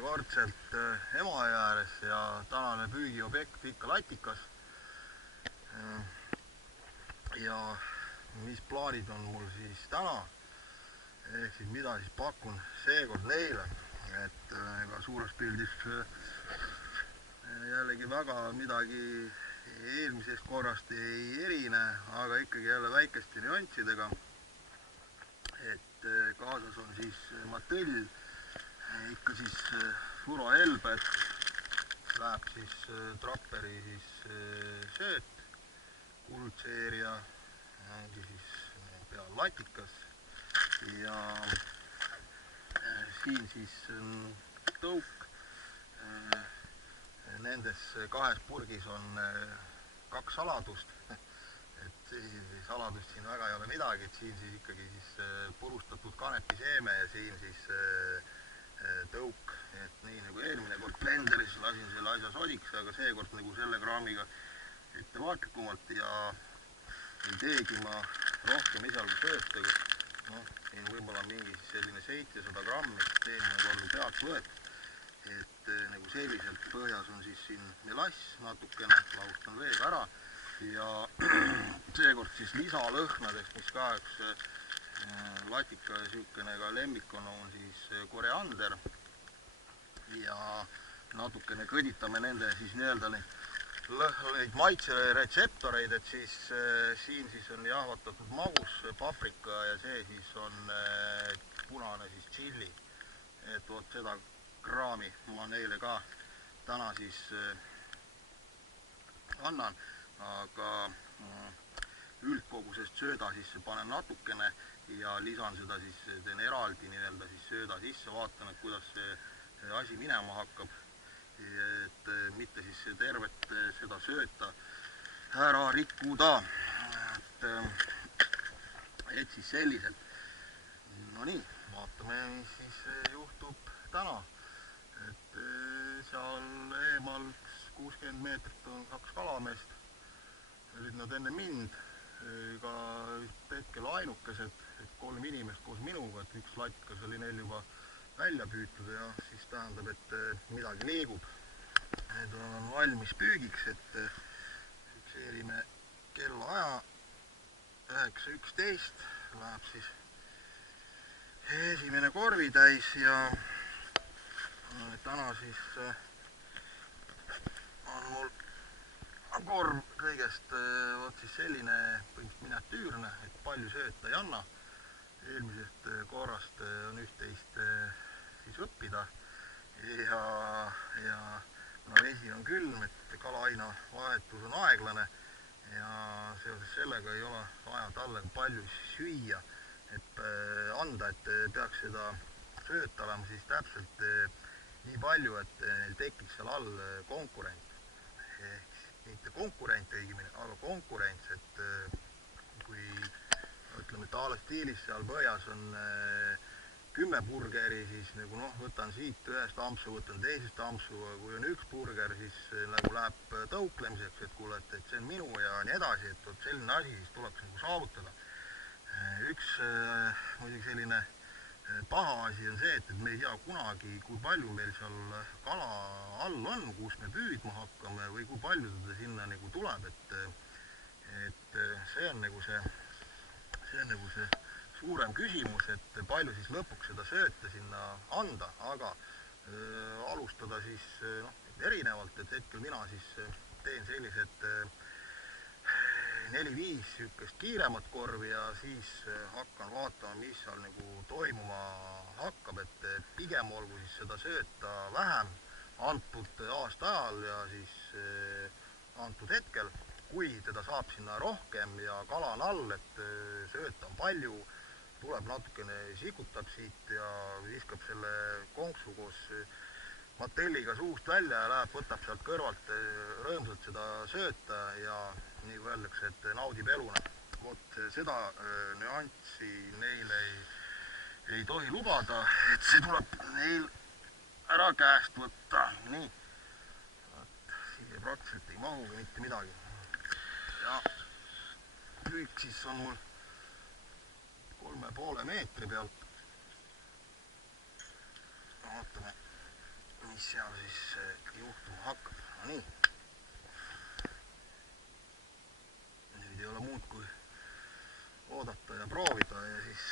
järjekordselt Emajõe ääres ja tänane püügiobjekt ikka latikas. Ja mis plaanid on mul siis täna, ehk siis mida siis pakun seekord neile, et ega suures pildis jällegi väga midagi eelmisest korrast ei erine, aga ikkagi jälle väikeste nüanssidega. Et kaasas on siis matõll, ikka siis Furo Elbet, läheb siis Trapperi siis sööt, kuldseeria, ongi siis peal latikas ja siin siis tõuk. Nendes kahes purgis on kaks saladust, et saladust siin väga ei ole midagi, et siin siis ikkagi siis purustatud kanepiseeme ja siin siis tõuk, et nii nagu eelmine kord blenderis lasin selle asja sodiks, aga seekord nagu selle kraamiga ettevaatlikumalt ja ei teegi ma rohkem isalgu sööta, noh, siin võib-olla mingi selline 700 grammi, eelmine kord peaks võetud, et nagu selliselt põhjas on siis siin melass natukene, lahustan veega ära ja seekord siis lisalõhnadest, mis ka üks latika sihukene ka lemmik on siis koriander ja natukene kõditame nende siis nii-öelda neid maitseretseptoreid, et siis siin siis on jahvatatud magus paprika ja see siis on punane siis tšilli, et vot seda kraami ma neile ka täna siis annan, aga üldkogusest sööda sisse panen natukene ja lisan seda siis, teen eraldi nii-öelda siis sööda sisse, vaatan, et kuidas see asi minema hakkab, et mitte siis tervet seda sööta ära rikkuda, et siis selliselt. No nii, vaatame, mis siis juhtub täna, et seal eemal 60 meetrit on kaks kalameest, olid nad enne mind, ka hetkel ainukesed, et 3 inimest koos minuga, et üks latikas oli neil juba välja püütud ja siis tähendab, et midagi liigub. Need on valmis püügiks, et fikseerime kellaaja 9:11, läheb siis esimene korvi täis ja täna siis on mul korv kõigest vot siis selline miniatüürne, et palju sööta ei anna. Eelmisest korrast on üht-teist siis õppida ja kuna vesi on külm, et kalaaina vahetus on aeglane ja seoses sellega ei ole vaja talle palju süüa, et anda, et peaks seda sööta olema siis täpselt nii palju, et neil tekiks seal all konkurent. Ehk mitte konkurent õigemini, aga konkurents, et kui ütleme, et A-le stiilis seal põhjas on 10 burgeri, siis nagu noh, võtan siit ühest ampsu, võtan teisest ampsu, kui on üks burger, siis nagu läheb tõuklemiseks, et kuule, et see on minu ja nii edasi, et vot selline asi siis tuleks nagu saavutada. Üks muidugi selline paha asi on see, et me ei tea kunagi, kui palju meil seal kala all on, kus me püüdma hakkame või kui palju teda sinna nagu tuleb, et see on nagu see suurem küsimus, et palju siis lõpuks seda sööta sinna anda, aga alustada siis erinevalt, et hetkel mina siis teen sellised 4-5 sihukest kiiremat korvi ja siis hakkan vaatama, mis seal nagu toimuma hakkab, et pigem olgu siis seda sööta vähem antud aasta ajal ja siis antud hetkel, kui teda saab sinna rohkem ja kala on all, et sööta on palju, tuleb natukene sikutab siit ja viskab selle konksu koos matõlliga suust välja ja läheb, võtab sealt kõrvalt rõõmsalt seda sööta ja nii kui öeldakse, et naudib eluna. Vot seda nüanssi neile ei tohi lubada, et see tuleb neil ära käest võtta. Nii, siia praktiliselt ei mahugi mitte midagi. Ja püük siis on mul 3,5 meetri pealt. Vaatame, seal siis juhtuma hakkab. No nii. Nüüd ei ole muud kui oodata ja proovida ja siis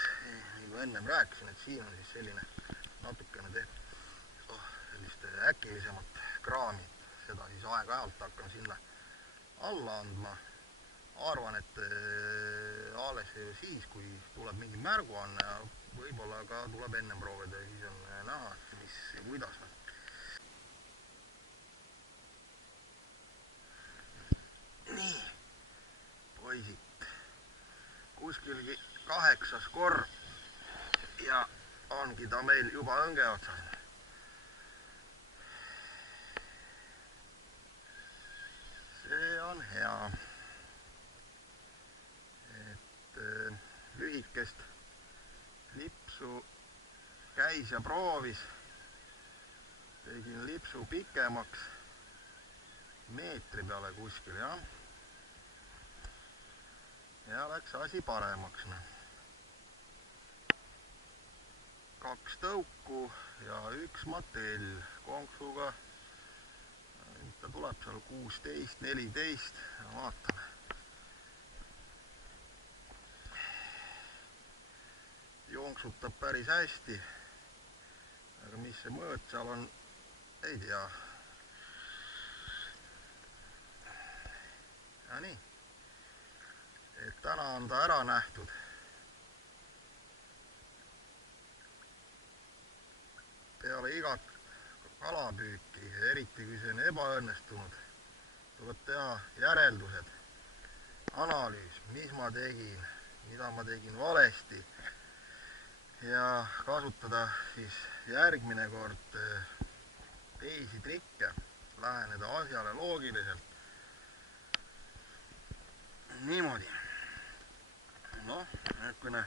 nagu ennem rääkisin, et siin on siis selline natukene tehtud sellist äkilisemat kraami, seda siis aeg-ajalt hakkan sinna alla andma. Arvan, et alles siis, kui tuleb mingi märguanne ja võib-olla ka tuleb ennem proovida ja siis on näha, mis ja kuidas. Nii, poisid, kuskilgi 8. korv ja ongi ta meil juba õnge otsas. See on hea, et lühikest lipsu käis ja proovis. Tegin lipsu pikemaks, meetri peale kuskil, jah. Ja läks asi paremaks. 2 tõuku ja 1 matell konksuga. Ta tuleb seal 16, 14 ja vaatame. Jonksutab päris hästi, aga mis see mõõt seal on, ei tea. Ja nii, et täna on ta ära nähtud. Peale igat kalapüüki, eriti kui see on ebaõnnestunud, tuleb teha järeldused, analüüs, mis ma tegin, mida ma tegin valesti ja kasutada siis järgmine kord teisi trikke, läheneda asjale loogiliselt. Niimoodi. Noh, niisugune,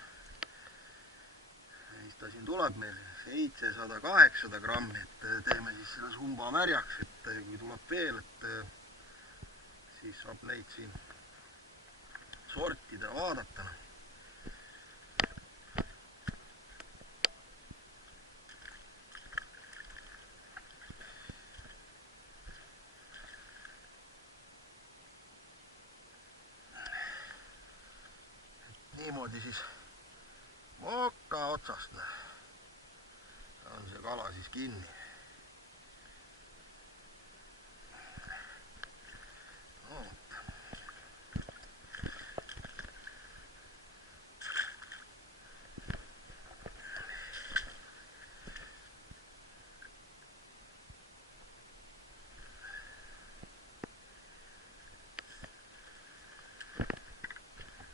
mis ta siin tuleb meil, 700-800 grammi, et teeme siis selle sumba märjaks, et kui tuleb veel, et siis saab neid siin sortida ja vaadata. Niimoodi siis moka otsast on see kala siis kinni.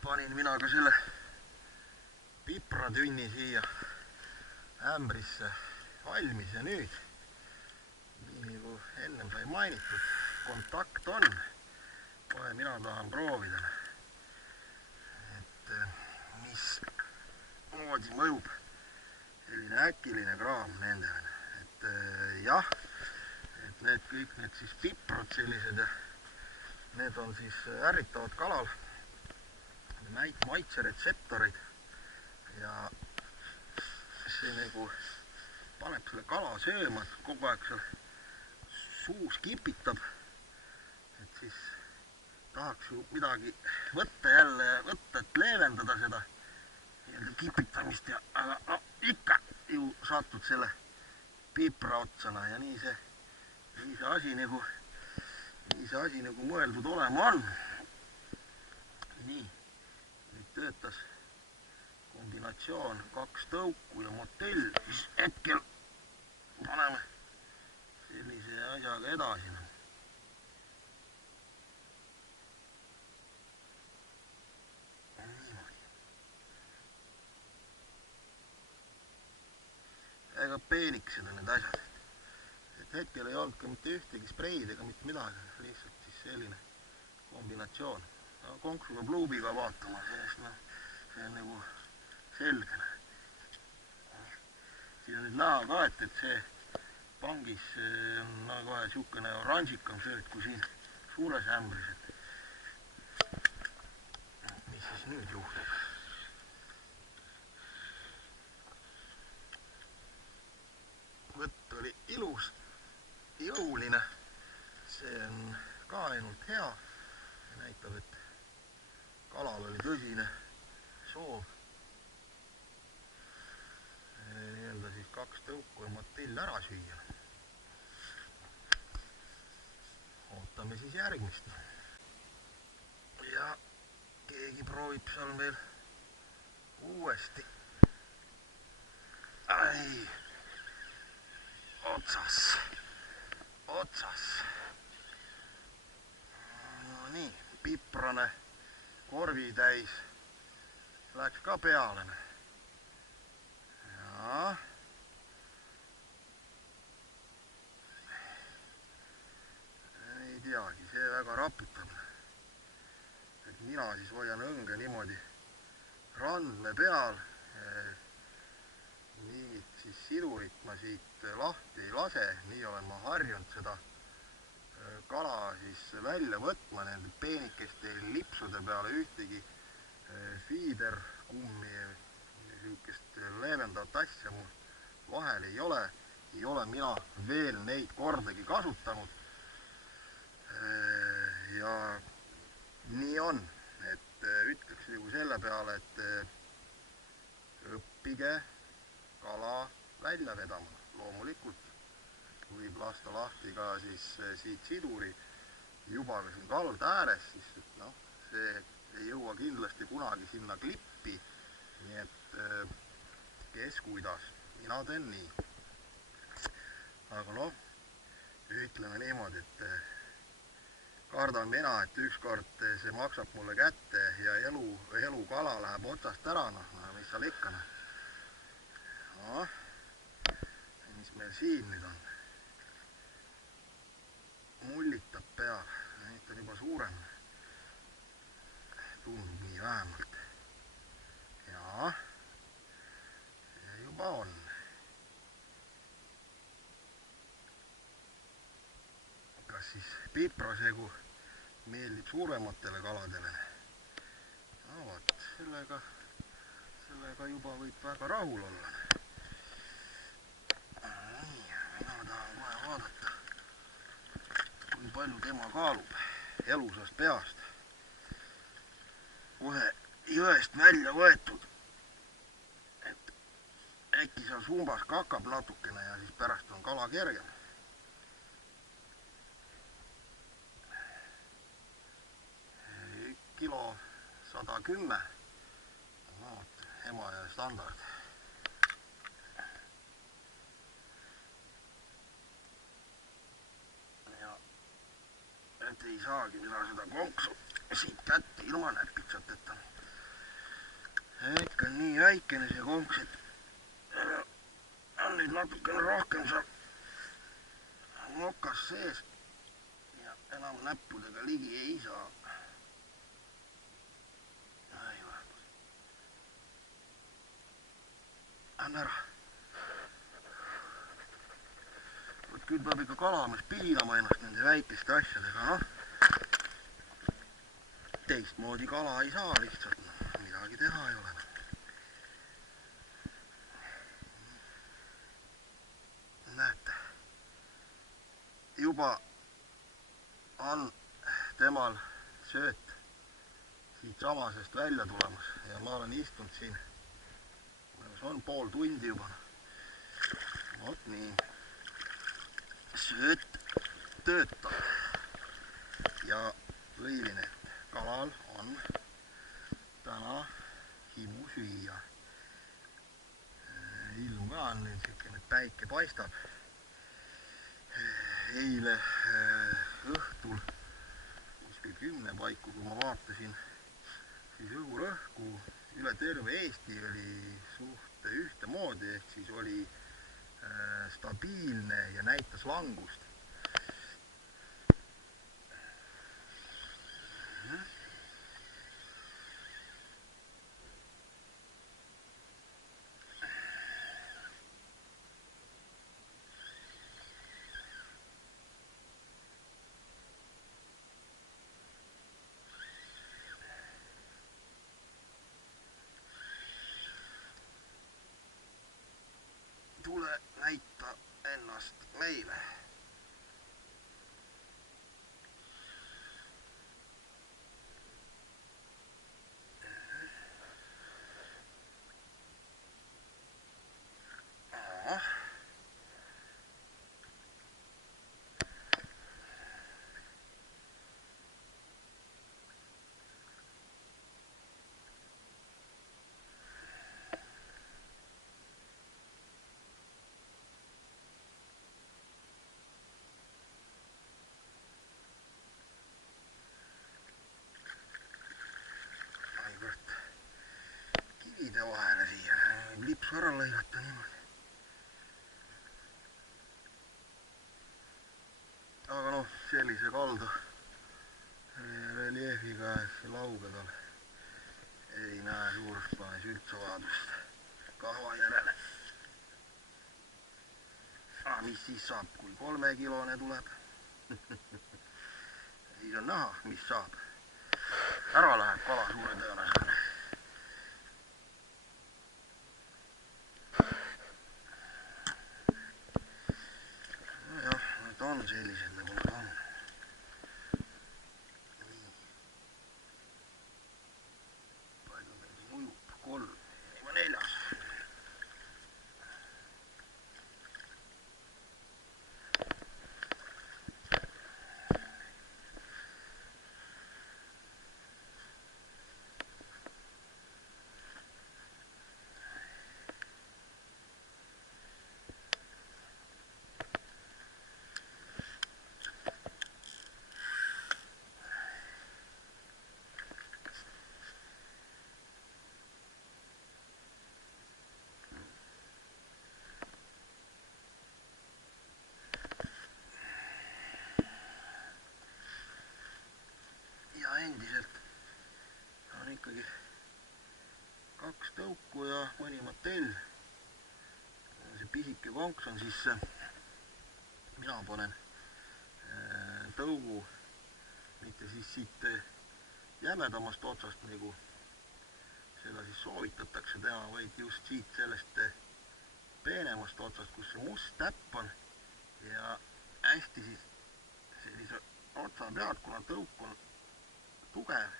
Panin mina ka selle pipratünni siia ämbrisse valmis ja nüüd, nii nagu ennem sai mainitud, kontakt on. Kohe mina tahan proovida, et mis moodi mõjub selline äkiline kraam nendele. Et jah, et need kõik need siis piprad sellised ja need on siis ärritavad kalal maitseretseptoreid ja see nagu paneb selle kala sööma, kogu aeg seal suus kipitab, et siis tahaks ju midagi võtta jälle, et leevendada seda kipitamist ja aga no, ikka ju satud selle pipra otsana ja nii see asi nagu mõeldud olema on. Nii. Töötas kombinatsioon 2 tõuku ja motell, siis hetkel paneme sellise asjaga edasi. Niimoodi. Ega peeniksed on need asjad, et hetkel ei olnud ka mitte ühtegi spreid ega mitte midagi, lihtsalt siis selline kombinatsioon. Konksuga pluubiga vaatama, sellest see on nagu selge. Siin on nüüd näha ka, et see pangis on kohe niisugune oranžikam sööt kui siin suures ämbris. Mis siis nüüd juhtub? Võtt oli ilus, jõuline. See on ka ainult hea. Näitab, et kalal oli tõsine soov nii-öelda siis 2 tõuku ja matill ära süüa. Ootame siis järgmist. Ja keegi proovib seal veel uuesti. Ai, otsas. No nii, piprane korvi täis läks ka peale. Ja. Ei teagi, see väga raputab. Et mina siis hoian õnge niimoodi randme peal. Mingit siis sidurit ma siit lahti ei lase, nii olen ma harjunud seda kala siis välja võtma nende peenikeste lipsude peale. Ühtegi fiiderkummi ja niisugust leevendavat asja mul vahel ei ole. Ei ole mina veel neid kordagi kasutanud. Ja nii on, et ütleks nagu selle peale, et õppige kala välja vedama. Loomulikult võib lasta lahti ka siis siit siduri juba ka siin kalda ääres, siis noh, see ei jõua kindlasti kunagi sinna klippi. Nii et kes kuidas, mina teen nii. Aga noh, ütleme niimoodi, et kardan mina, et ükskord see maksab mulle kätte ja elukala läheb otsast ära, mis seal ikka. Mis meil siin nüüd on? Mullitab peal, nüüd on juba suurem. Tundub nii vähemalt. Ja juba on. Kas siis piprasegu meeldib suurematele kaladele? No vaat, sellega juba võib väga rahul olla. Mina tahan kohe vaadata, kui palju tema kaalub elusast peast. Kohe jõest välja võetud, et äkki seal sumbas kakab natukene ja siis pärast on kala kergem. Kilo 110. Emajõe standard. Ja et ei saagi mina seda konksu siit kätte ilma näpitsateta. Ikka nii väikene see konks, et on nüüd natukene rohkem seal nokas sees ja enam näppudega ligi ei saa. Anna ära. Võt küll peab ikka kalamees piinama ennast nende väikeste asjadega, noh. Teistmoodi kala ei saa lihtsalt, midagi teha ei ole. Näete, juba on temal sööt siit samasest välja tulemas ja ma olen istunud siin. On pool tundi juba. Vot nii. Sööt töötab. Ja õiline, et kalal on täna himu süüa. Ilm ka on nüüd selline, et päike paistab. Eile õhtul kuskil 10 paiku, kui ma vaatasin, siis õhurõhku üle terve Eesti oli suht ühtemoodi, ehk siis oli stabiilne ja näitas langust. Tule näita ennast meile. konksu ära lõigata niimoodi. Aga noh, sellise kalda reljeefiga laugedal ei näe suures plaanis üldse vajadust kahva järele. Mis siis saab, kui 3-kilone tuleb? Siis on näha, mis saab. Ära läheb kala suure tõenäosusega. Jah, nad on sellised, nagu nad on. Nii. Palju meil siin ujub? 3, juba 4. Endiselt on ikkagi 2 tõuku ja mõni matell. See pisike konks on sisse. Mina panen tõugu mitte siis siit jämedamast otsast, nagu seda siis soovitatakse teha, vaid just siit sellest peenemast otsast, kus see must täpp on. Ja hästi siis sellise otsa pealt, kuna tõuk on tugev,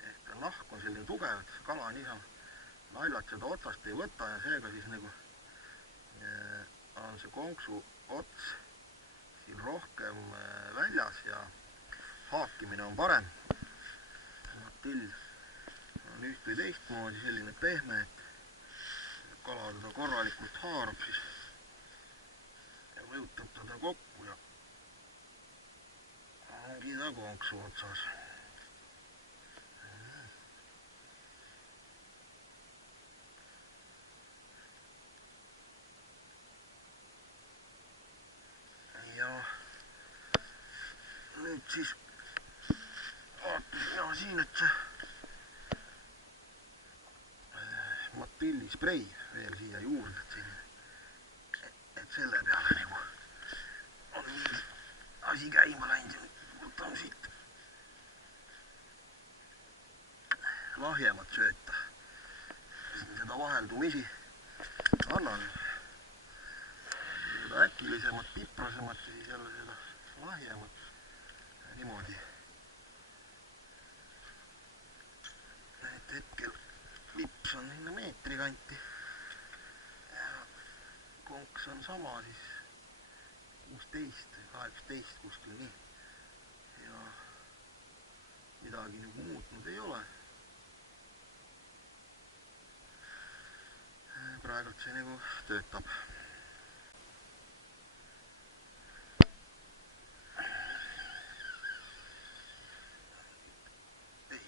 ehk nahk on selline tugev, et kala niisama naljalt seda otsast ei võta ja seega siis nagu on see konksu ots siin rohkem väljas ja haakimine on parem. Matill on üht või teistmoodi selline pehme, et kala teda korralikult haarab siis ja mõjutab teda kokku ja ongi ta konksu otsas. Nüüd siis vaatasin siin, et see matillisprei veel siia juurde, et selle peale nagu on mingi asi käima läinud ja võtame siit lahjemat sööta. Siin seda vaheldumisi annan seda äkilisemat, piprasemat ja siis jälle seda lahjemat. Niimoodi. Et hetkel lips on sinna meetri kanti ja konks on sama siis 16 või 18 kuskil nii. Ja midagi nagu muutnud ei ole. Praegult see nagu töötab.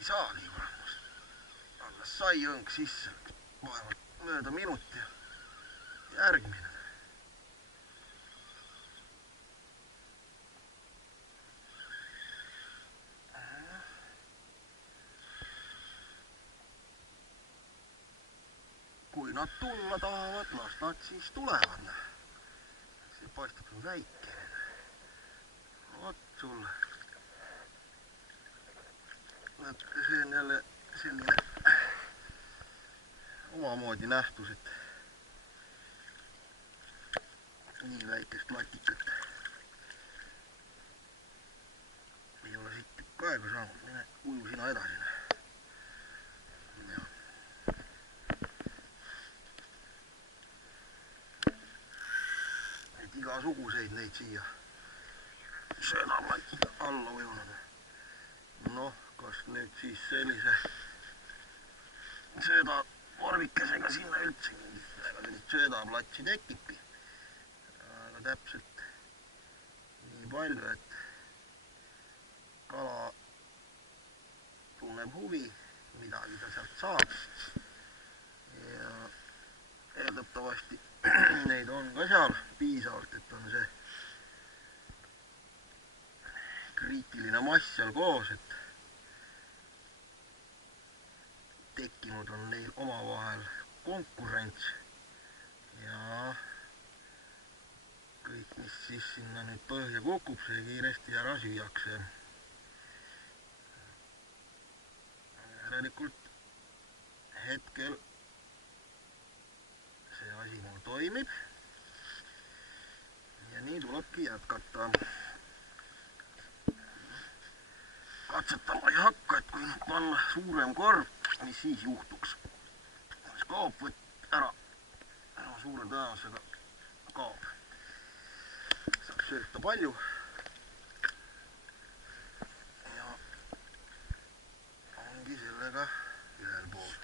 Saagi kuramust. Alles sai õng sisse, vaevalt mööda minut ja järgmine. Kui nad tulla tahavad, las nad siis tulevad. See paistab on väike. Vot sulle. See on jälle selline omamoodi nähtus, et nii väikest latikat ei ole siit tükk aega saanud. Mine uju sina edasi. Et igasuguseid neid siia söödamati alla ujunud. Noh, kas nüüd siis sellise söödavorvikesega sinna üldse sellist söödaplatsi tekibki. Aga täpselt nii palju, et kala tunneb huvi, midagi ta sealt saab. Ja eeldatavasti neid on ka seal piisavalt, et on see kriitiline mass seal koos, et tekkinud on neil omavahel konkurents ja kõik, mis siis sinna nüüd põhja kukub, see kiiresti ära süüakse. Järelikult hetkel see asi mul toimib ja nii tulebki jätkata. Katsetama ei hakka, et kui nüüd panna suurem korv, mis siis juhtuks. See kaob ära, suure tõenäosusega kaob. Saab sööta palju ja ongi sellega ühel pool.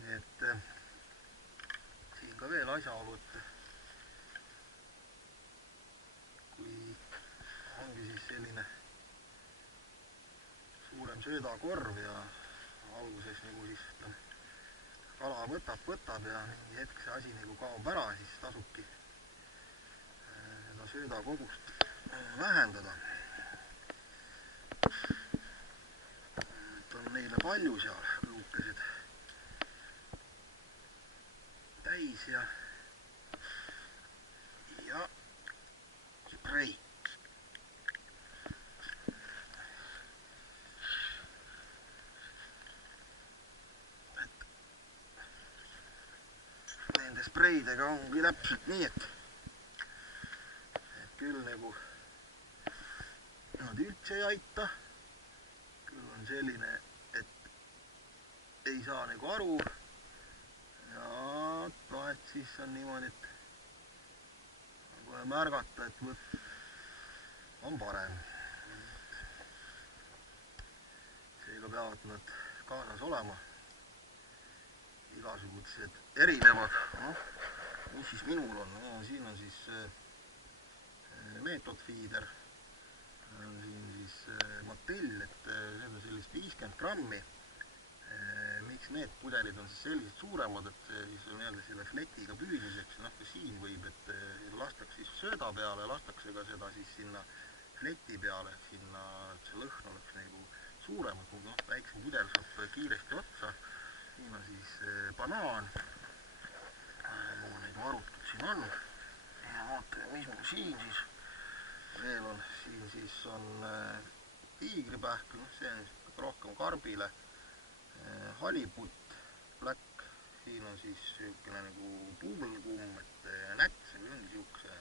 Nii et siin ka veel asjaolu, et kui ongi siis selline suurem söödakorv ja alguses nagu siis kala võtab ja mingi hetk see asi nagu kaob ära, siis tasubki seda söödakogust vähendada. Et on neile palju seal kõukesed täis ja sprei. Nende spreidega ongi täpselt nii, et küll nagu nad üldse ei aita, küll on selline, et ei saa nagu aru ja et siis on niimoodi, et kohe märgata, et on parem. Seega peavad nad kaasas olema. Igasugused erinevad, mis siis minul on, siin on siis Method Feeder, siin siis Mattel, et need on sellist 50 grammi. Miks need pudelid on siis sellised suuremad, et siis on jälle selle fletiga püüdmiseks, ka siin võib, et lastakse siis sööda peale, lastakse ka seda siis sinna fleti peale, et sinna, et see lõhn oleks nagu suurem, et väiksem pudel saab kiiresti otsa. Siin on siis banaan, mul neid varutud siin on ja vaatame, mis mul siin siis veel on. Siin siis on tiigripähk, see on rohkem karbile, haliputt, black, siin on siis niisugune nagu bubbelgum, et näts, või ongi niisuguse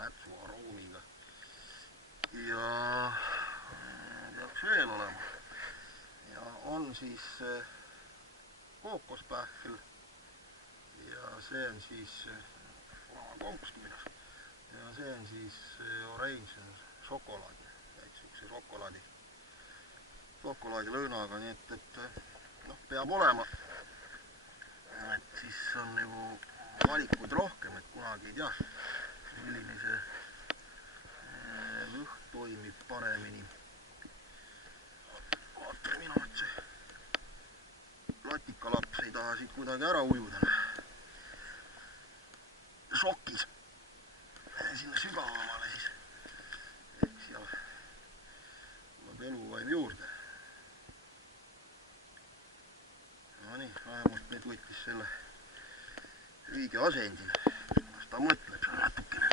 nätsu aroomiga ja peaks veel olema ja on siis kookospähkel ja see on siis konksminas ja see on siis orange šokolaad, niisuguse šokolaadilõõnaga, nii et peab olema, et siis on nagu valikuid rohkem, et kunagi ei tea, milline see lõhn toimib paremini. Vaatame minu, et see latikalaps ei taha siit kuidagi ära ujuda. Šokis sinna sügavamale siis, ehk seal tuleb eluvaim juurde. No nii, vähemalt nüüd võttis selle õige asendile, kas ta mõtleb seal natukene.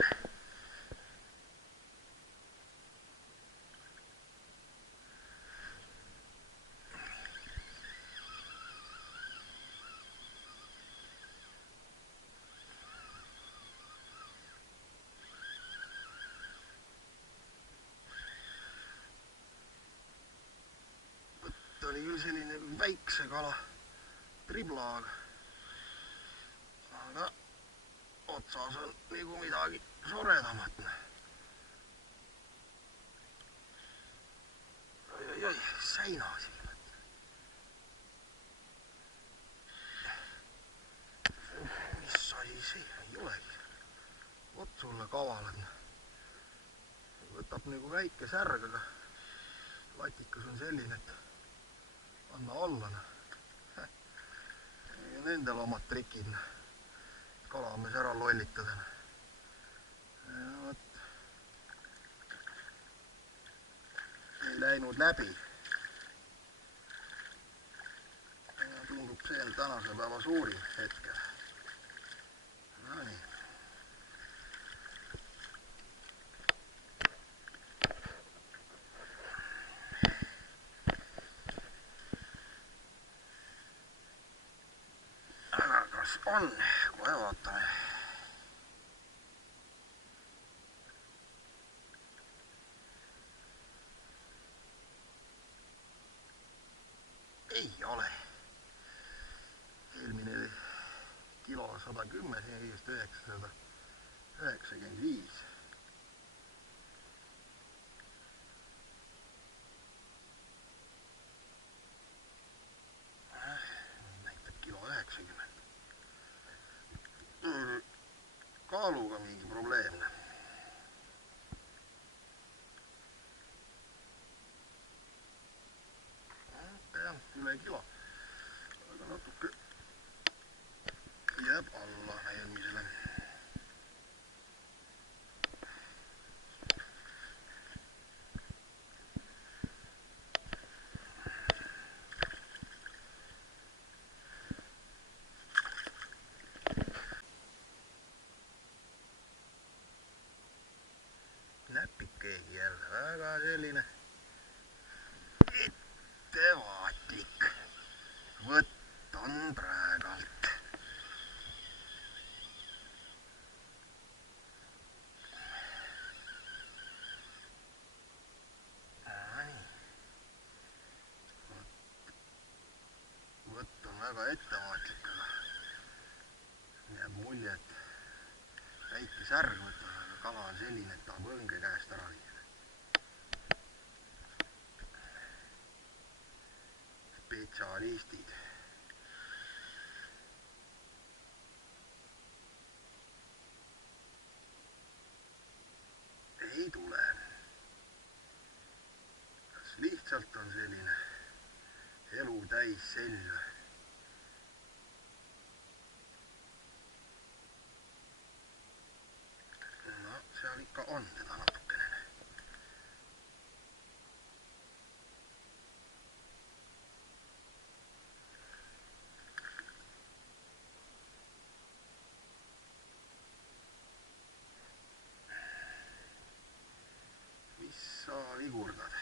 Oli küll selline väikse kala triblaag, aga otsas on nagu midagi soredamat. Oi, säinasilmad. Mis asi see ei olegi. Vot sulle kavalad. Võtab nagu väike särg, aga latikas on selline, et anna alla. Nendel omad trikid. kalamees ära lollitada. Võt. Ei läinud läbi. Ja tundub see on tänase päeva suurim hetkel. No nii. Aga kas on? Kohe vaatame. Ei ole. Eelmine kilo 110, seegist 995. Näitab kilo 90. Kaaluga mingi probleemne. Jah, üle kilo. Aga natuke jääb alla eelmisele. Näpib keegi jälle väga selline ettevaatlik. Võtt on praegalt. Võtt on väga ettevaatlik, aga jääb mulje, et väike särg võtab, aga kala on selline, et tahab õnge käest ära viia. Spetsialistid. Ei tule. Kas lihtsalt on selline elu täis selv? No seal ikka on teda natukene. Mis sa vigurdad?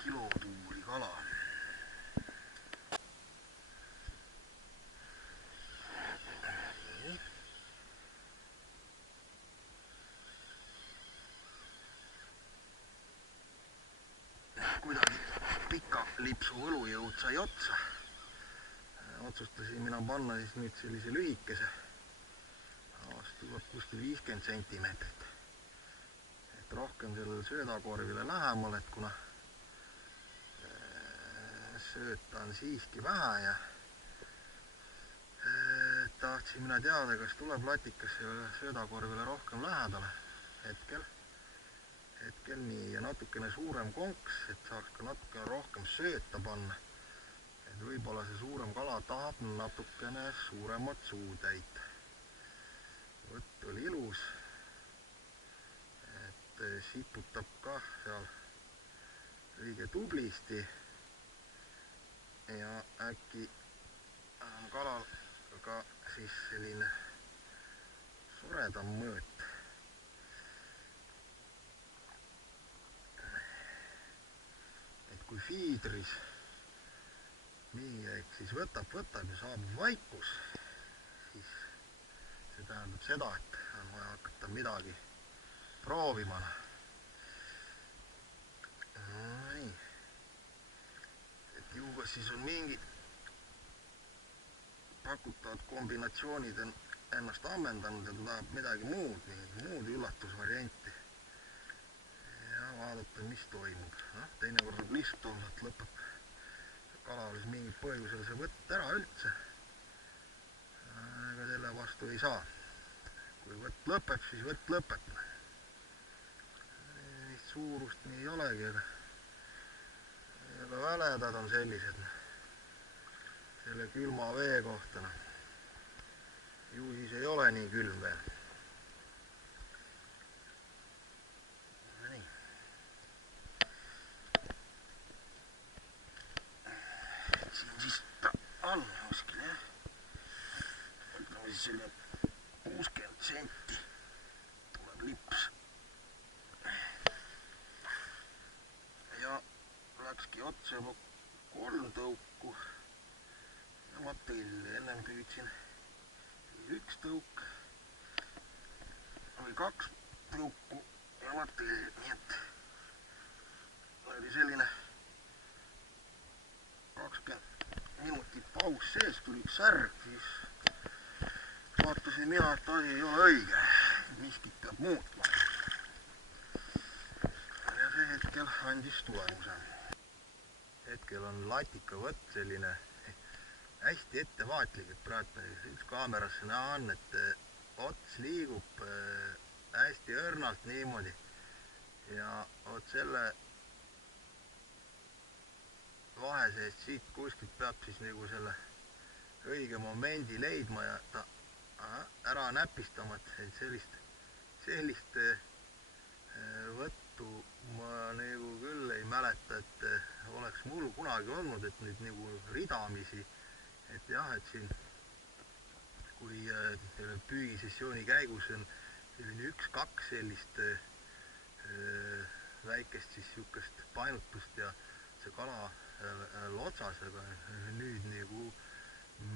Kilotuuri kala. Kuidagi pika lipsu võlujõud sai otsa. Otsustasin mina panna siis nüüd sellise lühikese. Vast tuleb kuskil 50 sentimeetrit. Et rohkem sellele söödakorvile lähemal, et kuna sööta on siiski vähe ja tahtsin mina teada, kas tuleb latikasse söödakorvile rohkem lähedale hetkel nii ja natukene suurem konks, et saaks ka natukene rohkem sööta panna. Et võib-olla see suurem kala tahab natukene suuremat suutäit. Võtt oli ilus, et siputab kah seal õige tublisti ja äkki on kalal ka siis selline soredam mõõt. Et kui fiidris nii, siis võtab ja saab vaikus, siis see tähendab seda, et on vaja hakata midagi proovima. Nii. Et ju kas siis on mingid pakutavad kombinatsioonid ennast ammendanud ja ta tahab midagi muud, muud üllatusvarianti. Ja vaadata, mis toimub. Teinekord saab lihtsalt olla, et lõpeb kalal siis mingid põhjusel see võtt ära üldse. Ega selle vastu ei saa. Kui võtt lõpeb, siis võtt lõpeb. Suurust nii ei olegi, aga aga väledad on sellised selle külma vee kohta. Ju siis ei ole nii külm veel. Nii. Siin siis ta on kuskil jah. Võtame siis selle 60 senti tuleb lips. Ja läkski otsa juba 3 tõuku. Ja ma tõlli ennem püüdsin 1 tõuk või 2 tõuku ja ma tõlli, nii et oli selline 20 minutit paus sees, tuli üks särg, siis vaatasin mina, et asi ei ole õige, miskit peab muutma. Ja see hetkel andis tulemuse. Hetkel on latikavõtt selline hästi ettevaatlik, et praegu üks kaamerasse näha on, et ots liigub hästi õrnalt niimoodi ja oot selle vahe seest siit kuskilt peab siis nagu selle õige momendi leidma ja ta ära näpistama, et sellist võttu ma nagu küll ei mäleta, et oleks mul kunagi olnud, et nüüd nagu ridamisi, et jah, et siin kui püügisessiooni käigus on selline 1-2 sellist väikest siis sihukest painutust ja see kala lotsas, aga nüüd nagu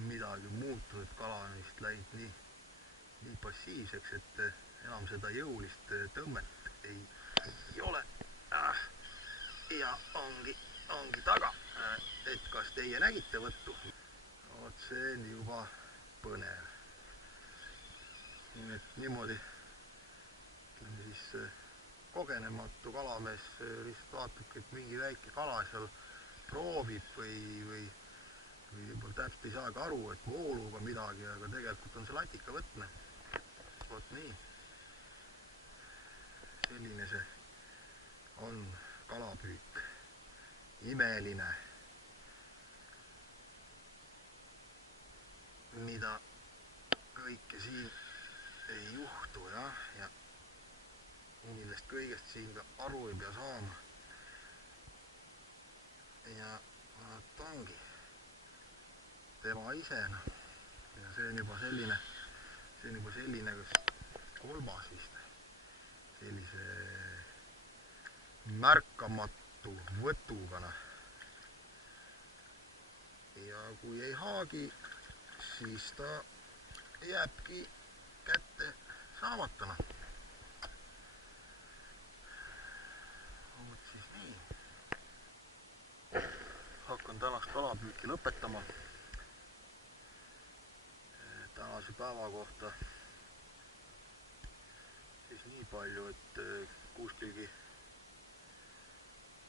midagi muutunud, kala on vist läinud nii passiivseks, et enam seda jõulist tõmmet ei ole. Ja ongi taga, et kas teie nägite võttu? Oot see on juba põnev. Nii et niimoodi, ütleme siis kogenematu kalamees lihtsalt vaatabki, et mingi väike kala seal proovib või võib-olla täpselt ei saagi aru, et vooluga midagi, aga tegelikult on see latikavõtme. Vot nii. Selline see on kalapüük. Imeline. Mida kõike siin ei juhtu ja millest kõigest siin ka aru ei pea saama. Ja vaat ongi tema ise, ja see on juba selline kolmas vist, sellise märkamatu võtuga. Ja kui ei haagi, siis ta jääbki kätte saamata. Oot siis nii. Hakkan tänast kalapüüki lõpetama. Tänase päeva kohta siis nii palju, et kuskilgi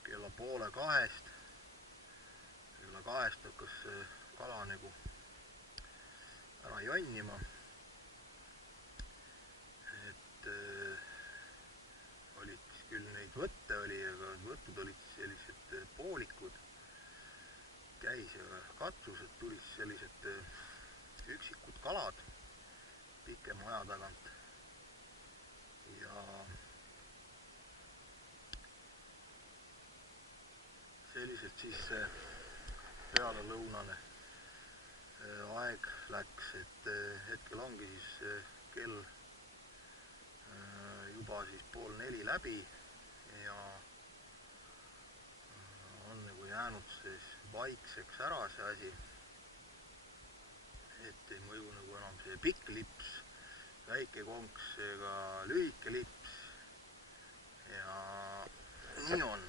kella 1:30 hakkas kala nagu ära jonnima. Et olid küll neid võtte oli, aga võttud olid sellised poolikud. Käis ja katsus, et tulid sellised üksikud kalad pikema aja tagant. Ja selliselt siis pealelõunane aeg läks, et hetkel ongi siis kell juba siis 3:30 läbi ja on nagu jäänud siis vaikseks ära see asi, et ei mõju nagu enam see pikk lips, väike konks ega lühike lips ja nii on.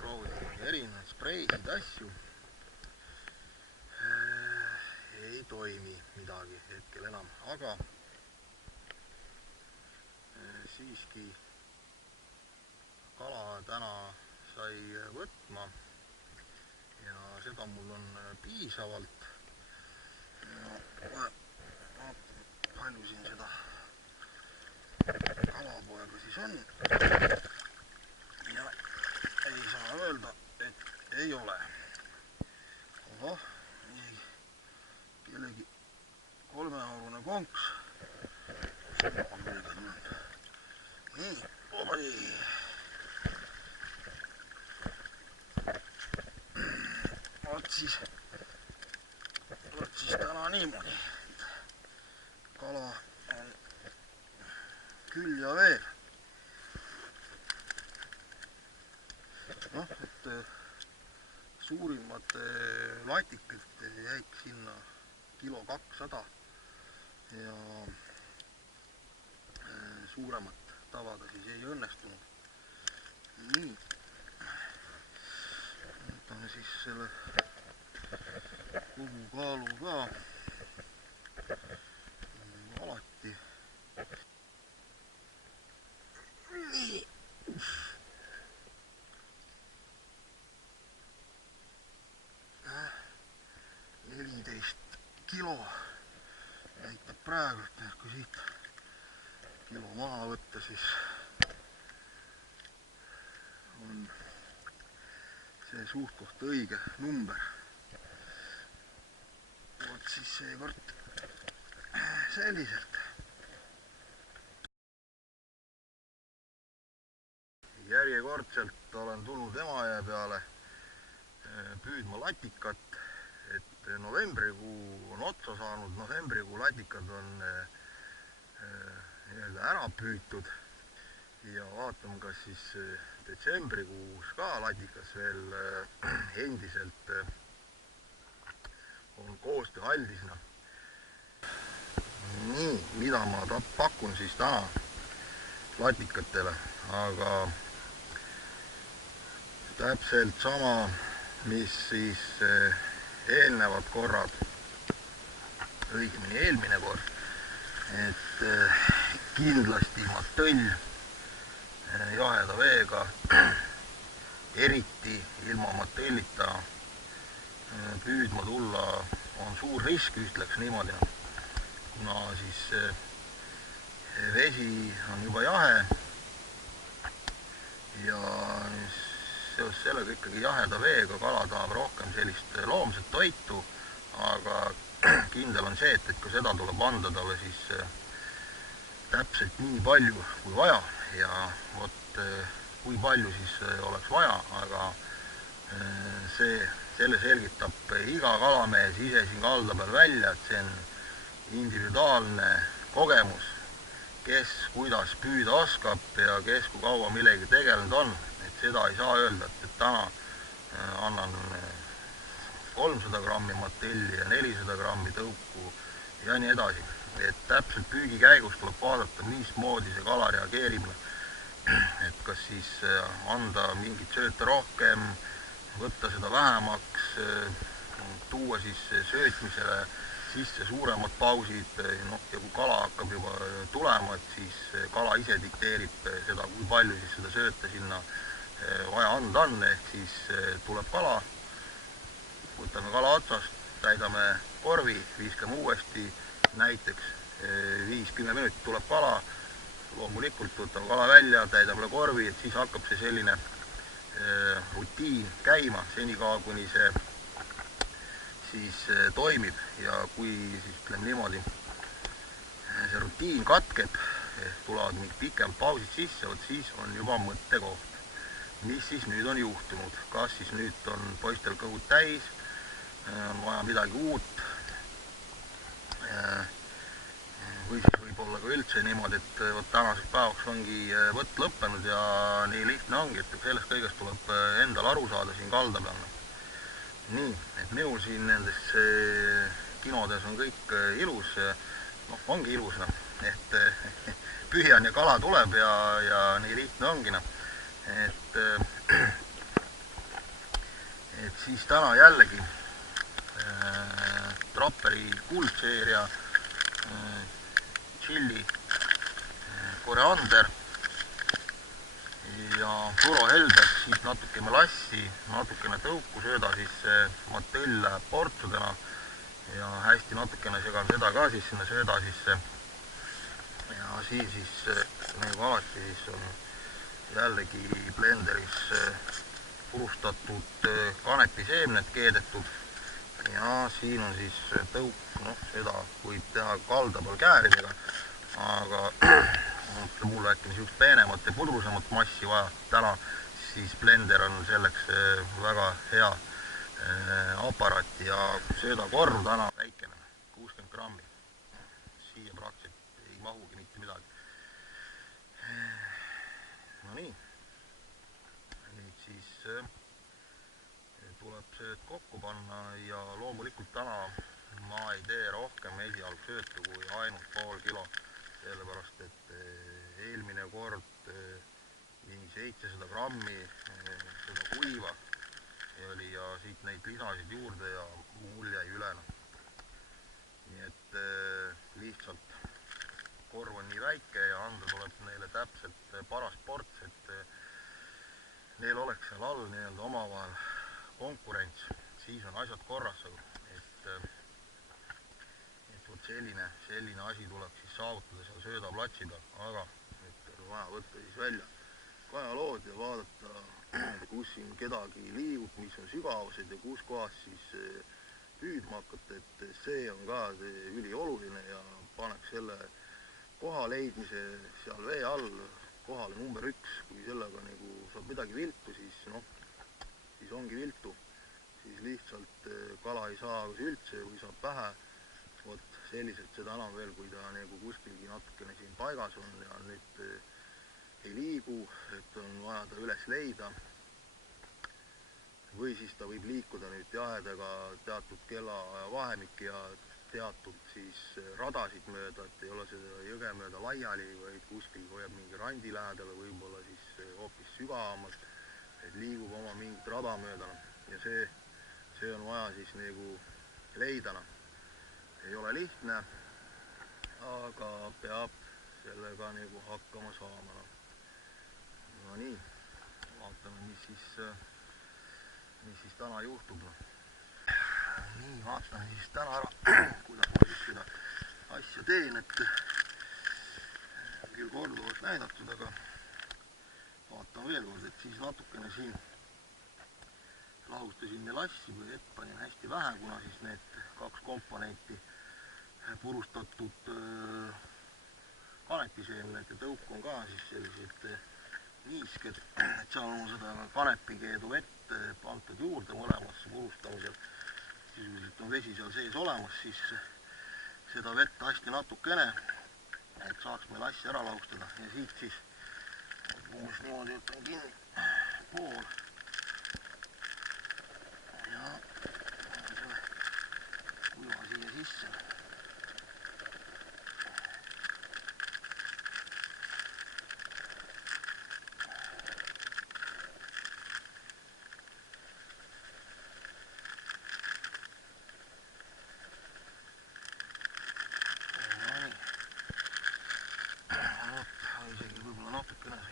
Proovisin erinevaid spreisid, asju. Ei toimi midagi hetkel enam, aga siiski kala täna sai võtma ja seda mul on piisavalt. Palju siin seda kalapoega siis on ja ei saa öelda, et ei ole. Ohoh, kellegi kolmeaurune konks. Nii, oi. Vot siis täna niimoodi. Kala on küll ja veel. Noh, et suurimad latikad jäid sinna kilo 200 ja suuremat tabada siis ei õnnestunud. Nii, võtame siis selle kogu kaalu ka alati. Nii. 14 kilo näitab praegu, et kui siit kilo maha võtta, siis on see suht-koht õige number. Vot siis seekord selliselt. Järjekordselt olen tulnud Emajõe peale püüdma latikat, et novembrikuu on otsa saanud, novembrikuu latikad on ära püütud ja vaatame, kas siis detsembrikuus ka latikas veel endiselt on koostöö aldisena. Nii, mida ma pakun siis täna latikatele, aga täpselt sama, mis siis eelnevad korrad, õigemini eelmine kord, et kindlasti matõll jaheda veega, eriti ilma matõllita püüdma tulla on suur risk, ütleks niimoodi, kuna siis vesi on juba jahe ja seoses sellega ikkagi jaheda veega kala tahab rohkem sellist loomset toitu, aga kindel on see, et ka seda tuleb anda talle siis täpselt nii palju kui vaja ja vot kui palju siis oleks vaja, aga selle selgitab iga kalamees ise siin kalda peal välja, et see on individuaalne kogemus, kes kuidas püüda oskab ja kes kui kaua millegi tegelenud on. Seda ei saa öelda, et täna annan 300 grammi matilli ja 400 grammi tõuku ja nii edasi. Et täpselt püügi käigus tuleb vaadata, mismoodi see kala reageerib. Et kas siis anda mingit sööta rohkem, võtta seda vähemaks, tuua siis söötmisele sisse suuremad pausid, ja kui kala hakkab juba tulema, et siis kala ise dikteerib seda, kui palju siis seda sööta sinna vaja anda on, ehk siis tuleb kala, võtame kala otsast, täidame korvi, viskame uuesti, näiteks 5-10 minutit tuleb kala, loomulikult võtame kala välja, täidame korvi, et siis hakkab see selline rutiin käima, senikaua kuni see siis toimib ja kui siis ütleme niimoodi, see rutiin katkeb, tulevad mingid pikemad pausid sisse, vot siis on juba mõttekoht. Mis siis nüüd on juhtunud, kas siis nüüd on poistel kõhud täis, on vaja midagi uut või siis võib olla ka üldse niimoodi, et võt tänaseks päevaks ongi võtt lõppenud ja nii lihtne ongi, et sellest kõigest tuleb endal aru saada siin kalda peal. Nii, et minul siin nendes kinodes on kõik ilus, ongi ilus, et pühjan ja kala tuleb ja nii lihtne ongi. Et siis täna jällegi Trapperi kuldseeria chili, koriander ja surohelbek, siit natuke melassi, natukene tõuku sööda, siis matõll läheb portsudena ja hästi natukene segan seda ka siis sinna sööda sisse ja siis nagu alati siis on jällegi blenderis purustatud kanepiseemned keedetud ja siin on siis tõuk, seda võib teha kalda peal kääridega, aga mul äkki niisugust peenemat ja pudrusemat massi vaja täna, siis blender on selleks väga hea aparaat ja söödakorv täna väikene, 60 grammi. Siia praktiliselt ei mahugi mitte midagi. No nii, nüüd siis tuleb sööt kokku panna ja loomulikult täna ma ei tee rohkem esialgsöötu kui ainult pool kilo, sellepärast et eelmine kord mingi 700 grammi seda kuiva oli ja siit neid lisasid juurde ja mul jäi üle. Nii et lihtsalt korv on nii väike ja anda tuleb neile täpselt paras ports, et neil oleks seal all nii-öelda omavahel konkurents, siis on asjad korras, et vot selline asi tuleb siis saavutada seal söödaplatsi peal, aga nüüd on vaja võtta siis välja kajalood ja vaadata, kus siin kedagi liigub, mis on sügavused ja kus kohas siis püüdma hakata, et see on ka ülioluline ja paneks selle koha leidmise seal vee all kohale number 1, kui sellega nagu saab midagi viltu, siis siis ongi viltu, siis lihtsalt kala ei saa üldse või saab vähe, vot selliselt seda enam veel, kui ta nagu kuskilgi natukene siin paigas on ja nüüd ei liigu, et on vaja ta üles leida, või siis ta võib liikuda nüüd jahedega teatud kellaaja vahemik ja teatud siis radasid mööda, et ei ole seda jõge mööda laiali, vaid kuskil hoiab mingi randi lähedale, võib-olla siis hoopis sügavamalt, et liigub oma mingit rada mööda ja see on vaja siis nagu leida. Ei ole lihtne, aga peab sellega nagu hakkama saama. No nii, vaatame, mis siis täna juhtub. Nii, vaatame siis täna ära, kuidas ma siis seda asja teen, et küll korduvalt näidatud, aga vaatan veel kord, et siis natukene siin lahustasin melassi või vett panin hästi vähe, kuna siis need 2 komponenti purustatud kanepiseemned ja tõuk on ka siis sellised niisked, et seal on seda kanepikeedu vett pandud juurde mõlemasse purustamisel. Sisuliselt on vesi seal sees olemas, siis seda vett hästi natukene, et saaks meil asja ära lahustada ja siit siis umbes niimoodi võtan kinni pool ja selle kuiva siia sisse.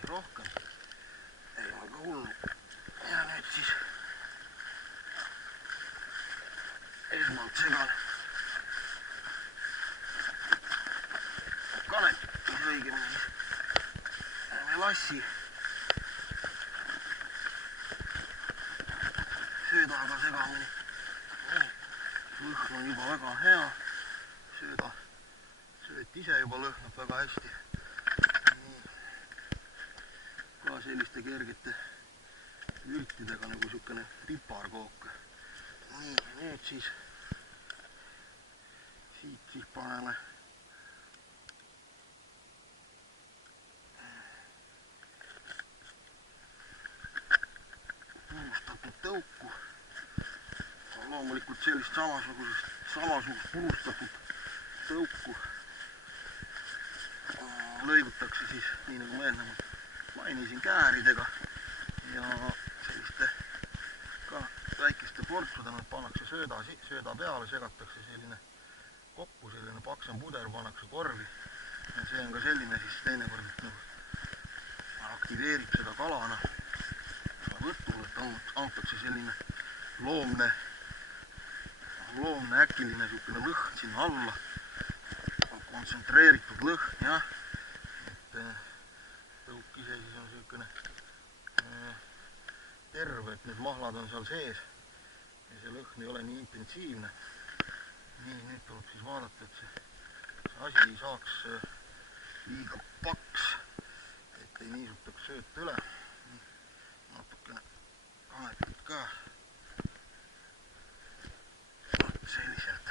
Rohkem ei ole ka hullu ja nüüd siis esmalt segan kanepit, õigemini melassi söödaga segamini. Lõhn on juba väga hea, sööt ise juba lõhnab väga hästi. Selliste kergete ültidega nagu niisugune piparkook. Nii, nüüd siis siit paneme purustatud tõuku. Loomulikult sellist samasugust purustatud tõuku lõigutakse siis nii nagu ma eelnevalt mainisin kääridega ja selliste ka väikeste portsudena pannakse sööda peale, segatakse selline kokku, selline paksam puder pannakse korvi ja see on ka selline siis teinekord nagu aktiveerib seda kalana võtul, et antakse selline loomne äkiline niisugune lõhn sinna alla, kontsentreeritud lõhn, jah, et tõuk ise siis on niisugune terve, et need mahlad on seal sees ja see lõhn ei ole nii intensiivne. Nii, nüüd tuleb siis vaadata, et see asi ei saaks liiga paks, et ei niisutaks sööta üle. Natukene ametit ka. Selliselt.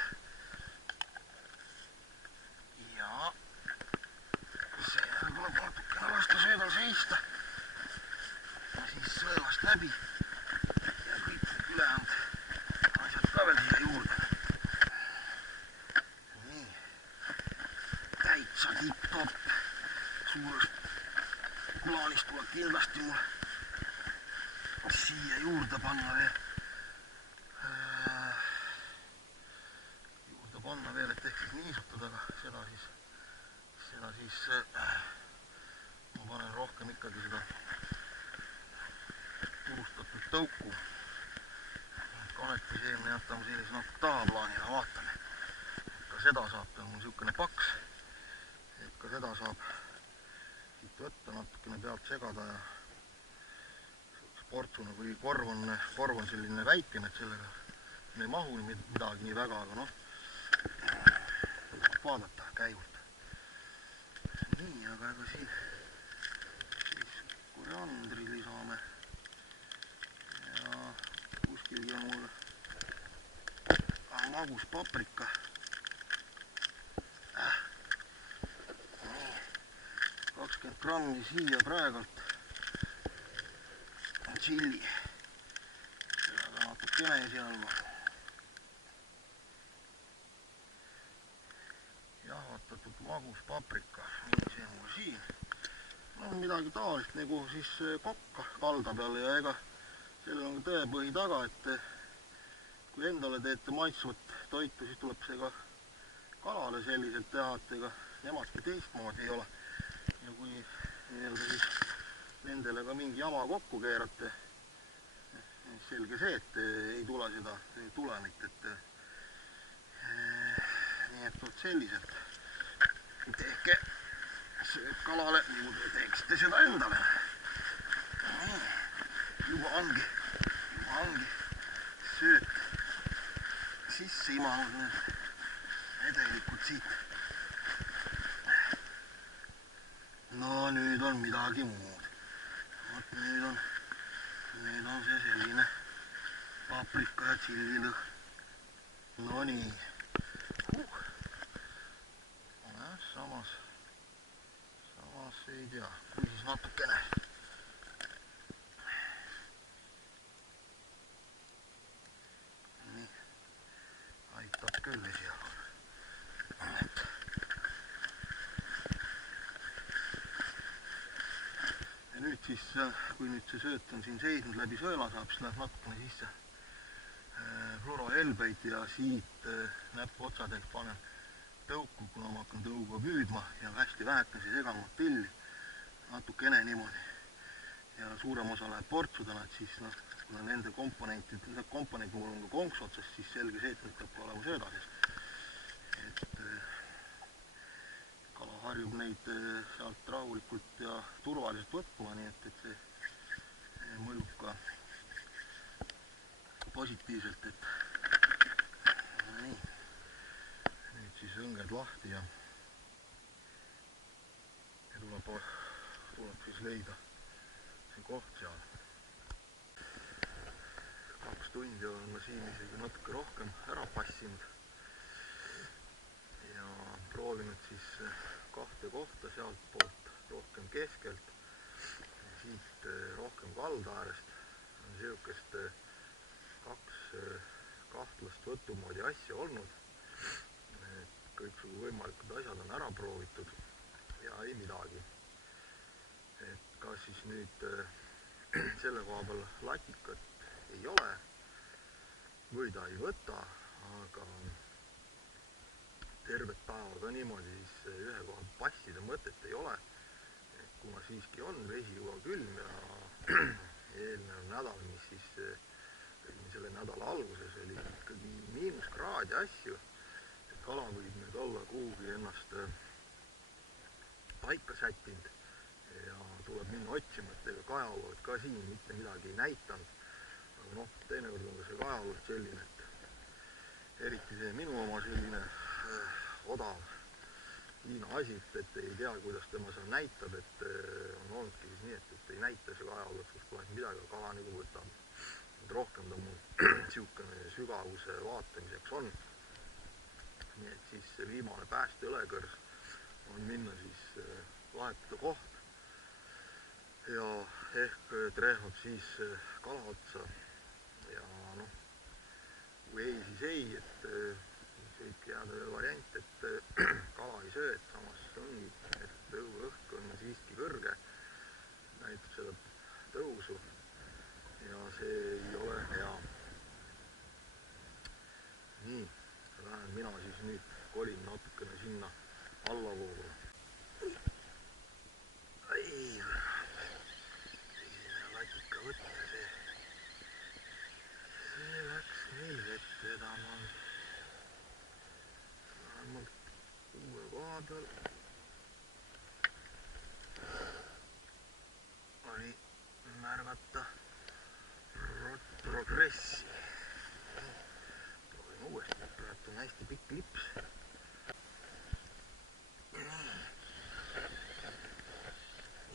Ja seejärel tuleb natukene lasta söödal seista ja siis sõelast läbi ja kõik ülejäänud asjad ka veel siia juurde. Nii, täitsa tipp-topp. Suurest plaanis tuleb kindlasti mul siia juurde panna veel. Et ehk siis niisutada, aga seda siis ma panen rohkem ikkagi seda purustatud tõuku. Kanepiseemne jätame sellise natuke tahaplaani ja vaatame. Ka seda saab, ta on mul niisugune paks, et ka seda saab siit võtta natukene pealt segada ja portsuna, kui korv on selline väikene, et sellega ei mahu midagi nii väga, aga noh, vaadata käigult. Nii, aga ega siin siis koriandri lisame ja kuskilgi on mul magus paprika. Nii, 20 grammi siia praegult tšilli. Seda ka natukene esialgu. Jahvatatud magus paprika, nii see on mul siin. No midagi taolist nagu siis kokka kalda peal ja ega sellel on ka tõepõhi taga, et kui endale teete maitsvat toitu, siis tuleb see ka kalale selliselt teha, et ega nemadki teistmoodi ei ole. Ja kui siis nendele ka mingi jama kokku keerate, selge see, et ei tule seda tulemit, et nii et vot selliselt tehke kalale, nagu te teeksite seda endale. Juba ongi sööt sisse imanud need vedelikud siit. No nüüd on midagi muud. Vot nüüd on see selline paprika ja tšilli lõhn. No nii. Samas ei tea, kui siis natukene. Nii, aitab küll esialgu. Ja nüüd siis, kui nüüd see sööt on siin seisnud läbi sööla saab, siis läheb natukene sisse fluorohelbeid ja siit näpuotsadelt panen tõuku, kuna ma hakkan tõuga püüdma ja hästi vähekesi segan motilli, natukene niimoodi. Ja suurem osa läheb portsudena, et siis kuna nende komponentid mul on ka konks otsas, siis selge see, et nüüd peab ka olema sööda sees. Et kala harjub neid sealt rahulikult ja turvaliselt võtma, nii et see mõjub ka positiivselt, et nii. Nüüd siis õnged lahti ja tuleb siis leida see koht seal. 2 tundi olen ma siin isegi natuke rohkem ära passinud ja proovinud siis 2 kohta sealt poolt rohkem keskelt ja siit rohkem kalda äärest. On niisugust 2 kahtlast võtumoodi asja olnud. Kõiksugu võimalikud asjad on ära proovitud ja ei midagi. Et kas siis nüüd selle koha peal latikat ei ole või ta ei võta, aga tervet päeva ka niimoodi siis ühe koha passida mõtet ei ole, kuna siiski on vesi juba külm ja eelnev nädal, mis siis selle nädala alguses oli ikkagi miinuskraad ja asju, et kala võib nüüd olla kuhugi ennast paika sättinud ja tuleb minna otsima, et ega kajaolud ka siin mitte midagi ei näitanud. Aga noh, teinekord on ka see kajaolud selline, et eriti see minu oma selline odav Hiina asi, et ei tea, kuidas tema seal näitab, et on olnudki siis nii, et ei näita see kajaolud, kus pole midagi, kala nagu võtab. Et rohkem ta mul siukene sügavuse vaatamiseks on. Nii et siis see viimane päästeõlekõrs on minna siis vahetada koht ja ehk trehvab siis kala otsa ja noh, kui ei, siis ei, et võibki jääda variant, et kala ei söö, et samas ongi, et tõuõhk on siiski kõrge, näitab seda tõusu ja see ei ole hea. Nii, lähen mina siis nüüd kolin natukene sinna allavoolu. Ei, latika võtta, see läks meil vett vedama. Vähemalt uue koha peal oli märgata progressi. Proovime uuesti, praegu on hästi pikk lips.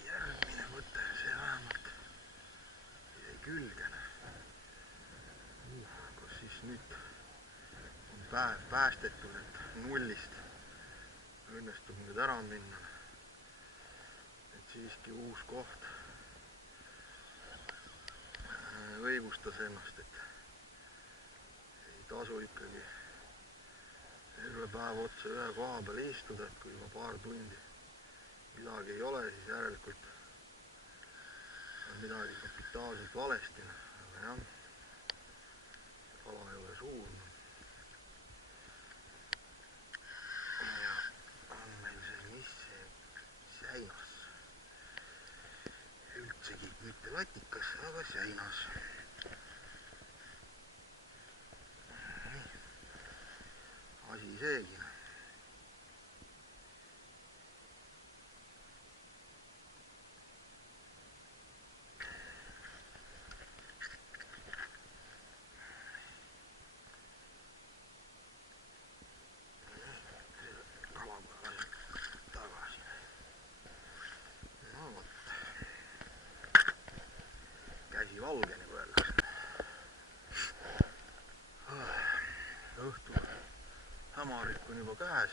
Järgmine võte, see vähemalt jäi külgene. Kas siis nüüd on päev päästetud, et nullist õnnestub nüüd ära minna. Et siiski uus koht õigustas ennast, et ei tasu ikkagi terve päev otsa ühe koha peal istuda, et kui juba paar tundi midagi ei ole, siis järelikult on midagi kapitaalselt valesti. Aga jah, kala ei ole suur. Ja on meil see nissi säinas. Üldsegi mitte latikas, aga säinas. Asi seegi. Valge, nagu öeldakse. Õhtul hämarik on juba käes.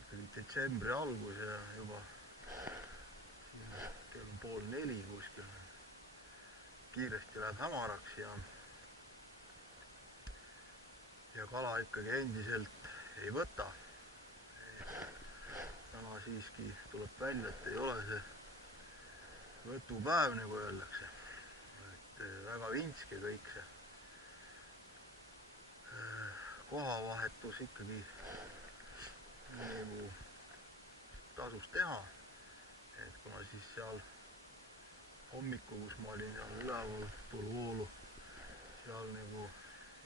Ikkagi detsembri algus ja juba kell 3:30 kuskil. Kiiresti läheb hämaraks ja kala ikkagi endiselt ei võta. Täna siiski tuleb välja, et ei ole see võtupäev, nagu öeldakse, et väga vintske kõik see kohavahetus ikkagi nagu tasus teha, et kuna siis seal hommikul, kus ma olin seal üleval voolu, seal nagu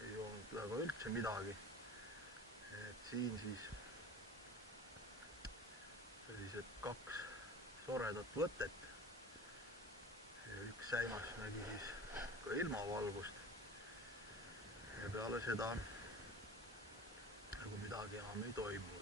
ei olnud väga üldse midagi, et siin siis sellised 2 soredat võtet. Üks säinas nägi siis ka ilmavalgust ja peale seda nagu midagi enam ei toimu.